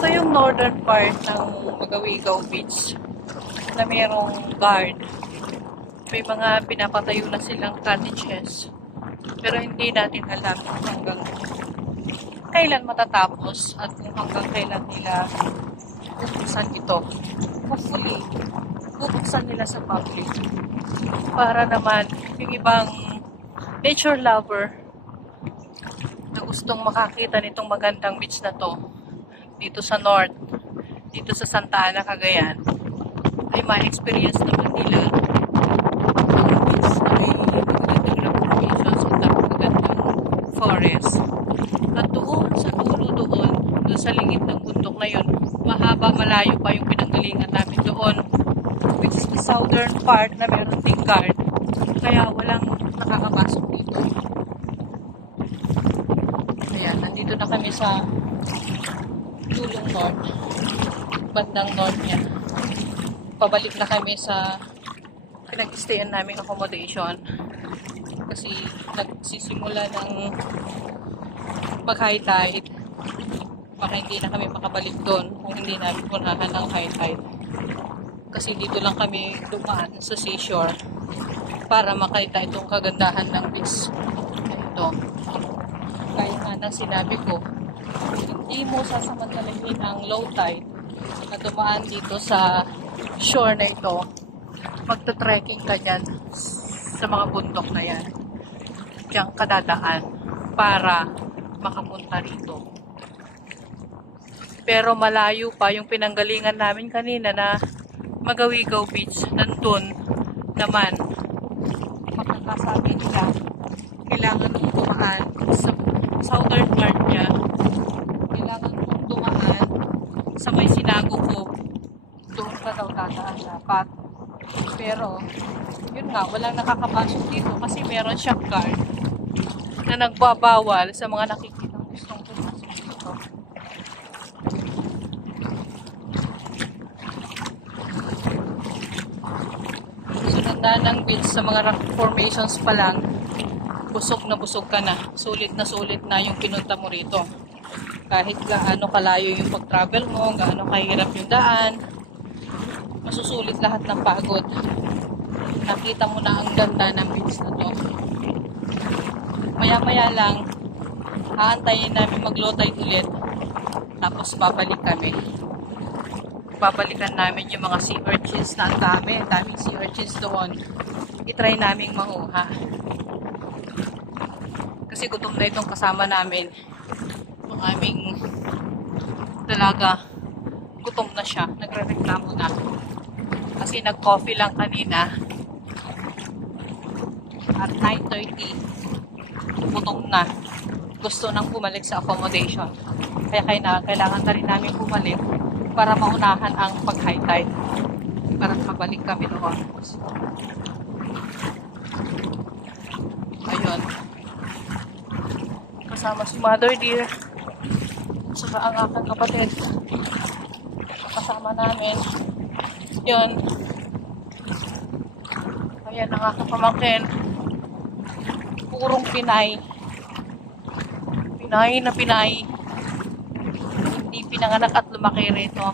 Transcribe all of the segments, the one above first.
Ito yung northern part ng Magawigaw Beach na mayroong guard. May mga pinapatayo na silang cottages. Pero hindi natin alam kung hanggang kailan matatapos at kung hanggang kailan nila bubuksan ito. Hopefully, bubuksan nila sa public. Para naman yung ibang nature lover na gustong makakita nitong magandang beach na to dito sa north, dito sa Santa Ana, Cagayan, ay ma-experience naman nila ang beach na may magandang formations at magandang forest. At doon sa dulo doon sa lingid ng bundok na yun, mahaba, malayo pa yung pinanggalingan namin doon, which is the southern part na meron ding guard, kaya walang nakakapasok dito. Ayan, nandito na kami sa dulong north, bandang north niya. Pabalik na kami sa pinag-stayan namin accommodation kasi nagsisimula ng mag-high tide. Baka hindi na kami makabalik doon kung hindi namin punahan ng high tide. Kasi dito lang kami dumaan sa seashore para makita itong kagandahan ng beach. Ito. Kaya nga nang sinabi ko, hindi mo sasamantalahin ang low tide na dumaan dito sa shore na ito. Magta-trekking ka dyan sa mga bundok na yan. Diyan ka dadaan para makapunta rito. Pero malayo pa yung pinanggalingan namin kanina na Magawigaw Beach. Nandun naman, makakasabi nila, kailangan mong dumaan sa southern part niya. Kailangan mong dumaan sa may sinago ko. Doon ka daw dadaan dapat. Pero, yun nga, walang nakakapasok dito kasi meron siyang guard na nagbabawal sa mga nakikitang gustong pumasok dito. Sunod na ng beach sa mga rock formations pa lang, busog ka na. Sulit na yung pinunta mo rito. Kahit gaano kalayo yung pag-travel mo, gaano kahirap yung daan, masusulit lahat ng pagod. Nakita mo na ang ganda ng beach na to. Maya-maya lang, aantayin namin mag-low tide ulit. Tapos babalik kami. Babalikan namin yung mga sea urchins na ang daming sea urchins doon. I-try naming manguha. Kasi gutom na itong kasama namin. Yung aming dalaga, gutom na siya. Nagre-reklamo na. Kasi nag-coffee lang kanina. At 9:30, gutom na. Gusto nang bumalik sa accommodation. Kaya kailangan na rin namin bumalik para maunahan ang pag-high tide. Para mabalik kami doon. Ayun. Kasama si Mother Dear. Saka ang aking kapatid. Kasama namin. Yun. Ayan ang aking pamangkin. Purong Pinay. Pinay na Pinay. Hindi pinanganak at lumaki rito.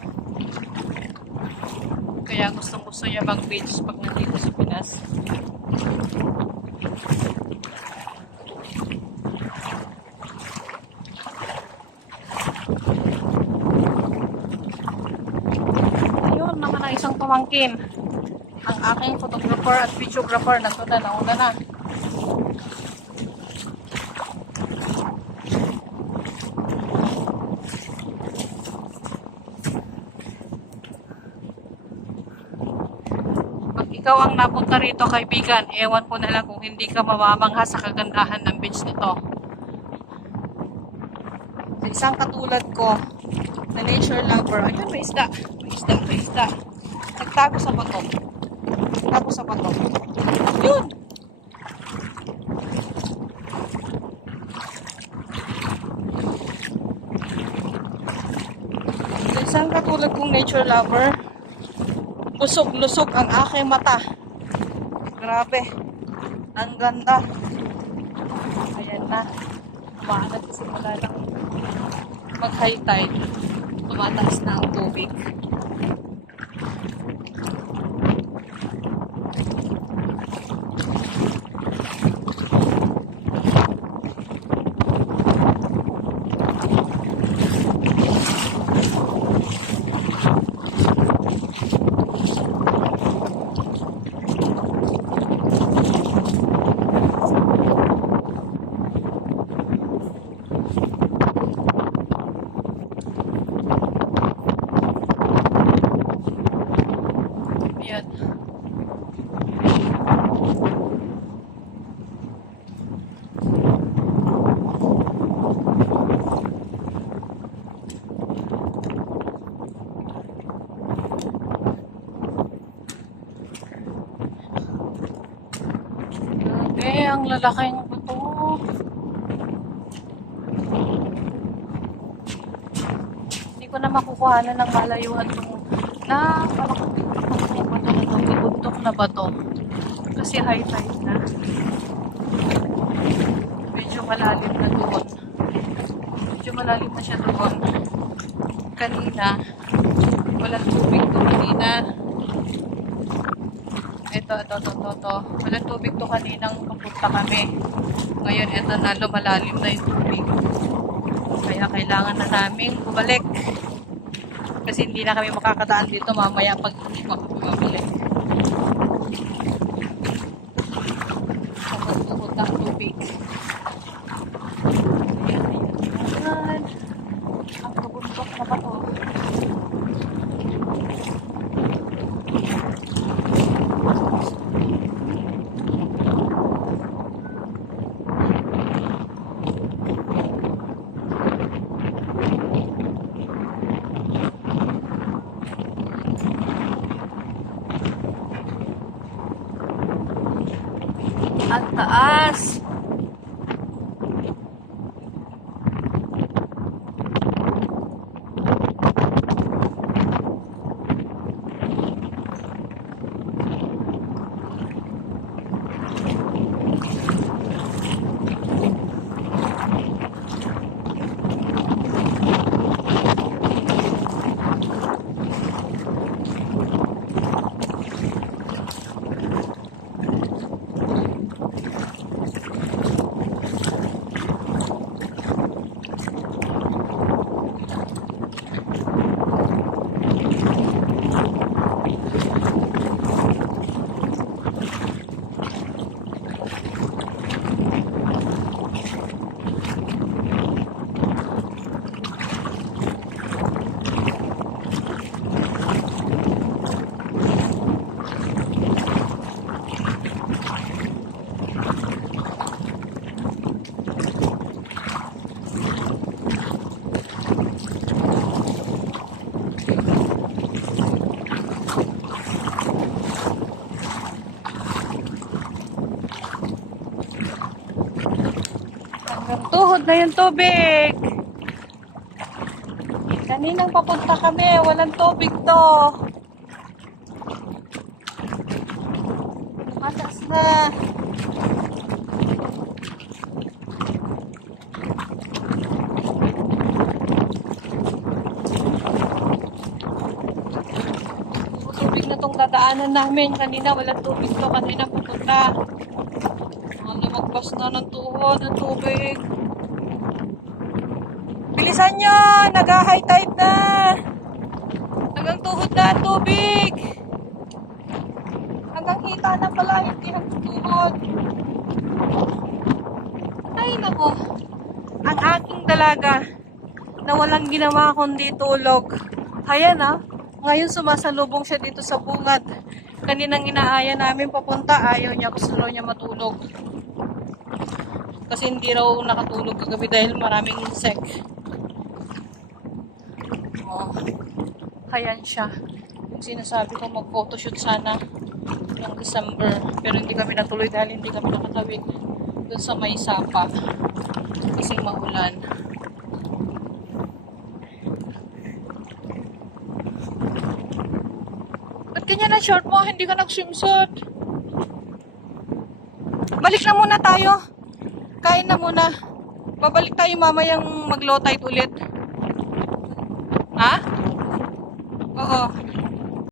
Kaya gustong-gusto niya mag-beach pag nandito sa Pinas. Ayun, naman ang isang pamangkin. Ang aking photographer at videographer nandun na, nauna na. Ikaw ang napunta rito, kaibigan, ewan ko na lang kung hindi ka mamamangha sa kagandahan ng beach na to. Sa isang katulad ko, na nature lover, ayun, may isda. Nagtago sa bato. Yun! Sa isang katulad kong nature lover, lusog-lusog ang aking mata. Grabe. Ang ganda. Ayan na. Umaanat simula ng mag-high tide. tumataas na ang tubig. Yan. Grabe, ang lalaki ng bato. Hindi ko na makukuhanan ng malayuan kung bundok na ba to? Kasi high tide na. Medyo malalim na doon. Medyo malalim na siya doon. Kanina, walang tubig to kanina. Ito. Walang tubig to kaninang papunta kami. Ngayon, ito na, lumalalim na yung tubig. Kaya kailangan na namin bumalik. Kasi hindi na kami makakadaan dito mamaya pag hindi makakabalik. Kapag na ang tubig. Ayan. Ang kabundok na ba to? Ang taas. Tuhod na yung tubig. Kaninang papunta kami, walang tubig to. Mataas na. Tubig na tong dadaanan namin. Kanina walang tubig to. Kanina papunta. Lumagpas na ng tuhod ng tubig. Bilisan nyo! Nag-high tide na! Hanggang tuhod na ang tubig! Hanggang hita na pala, hindi hanggang tuhod. Ay nako! Ang aking dalaga na walang ginawa kundi tulog. Ayan ngayon sumasalubong siya dito sa bungad. Kaninang inaaya namin papunta, ayaw niya, gusto niya matulog. Kasi hindi raw nakatulog kagabi dahil maraming insect. Ayan siya. Yung sinasabi ko mag-photoshoot sana ng December. Pero hindi kami natuloy dahil hindi kami nakatawid dun sa may sapa. Kasi maulan. Ba't ganyan ang short mo? Hindi ka nag-swimsuit. Balik na muna tayo. Kain na muna. Babalik tayo mamayang mag-low tide ulit. Ha? Oo.